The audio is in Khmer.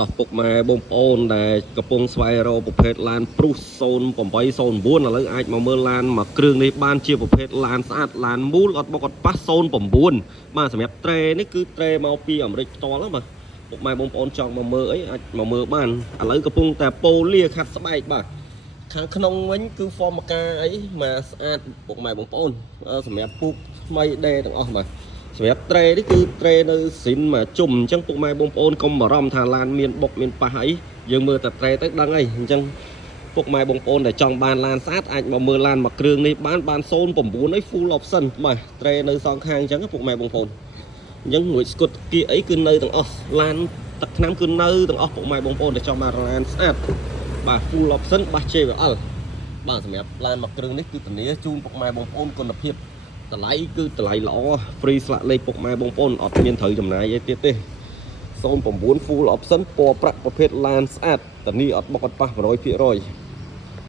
តោះពុកម៉ែបងប្អូនដែលកំពុងស្វែងរកប្រភេទឡានព្រុស0809ឥឡូវអាចមកមើលឡានមួយគ្រឿងនេះបានជាប្រភេទឡានស្អាតឡានមូលអត់បុកអត់ប៉ះ09បាទសម្រាប់ត្រេនេះគឺត្រេមកពីអាមេរិកផ្ទាល់ហ្នឹងបាទពុកម៉ែបងប្អូនចង់មកមើលអីអាចមកមើលបានឥឡូវកំពុងតែប៉ូលាខាត់ស្បែកបាទខាងក្នុងវិញគឺ form ការអីមកស្អាតពុកម៉ែបងប្អូនសម្រាប់ពូកថ្មីដេទាំងអស់បាទសម្រាប់ត្រេនេះគឺត្រេនៅស៊ីនមកជុំអញ្ចឹងពុកម៉ែបងប្អូនកុំបារម្ភថាឡានមានបុកមានប៉ះអីយើងមើលតែត្រេទៅដឹងអីអញ្ចឹងពុកម៉ែបងប្អូនដែលចង់បានឡានស្អាតអាចមកមើលឡានមួយគ្រឿងនេះបាន09អី full option បាទត្រេនៅសងខាងអញ្ចឹងពុកម៉ែបងប្អូនអញ្ចឹងមួយស្គុតគៀអីគឺនៅទាំងអស់ឡានទឹកថ្នាំគឺនៅទាំងអស់ពុកម៉ែបងប្អូនដែលចង់បានឡានស្អាតបាទ full option បាស JVL បាទសម្រាប់ឡានមួយគ្រឿងនេះគឺធានាជូនពុកម៉ែបងប្អូនគុណភាពតម្លៃគឺតម្លៃល្អ free ស្លាកលេខពុកម៉ែបងប្អូនអត់មានត្រូវចំណាយអីទៀតទេ09 full option ពណ៌ប្រាក់ប្រភេទឡានស្អាតធានាអត់បុកអត់ប៉ះ 100%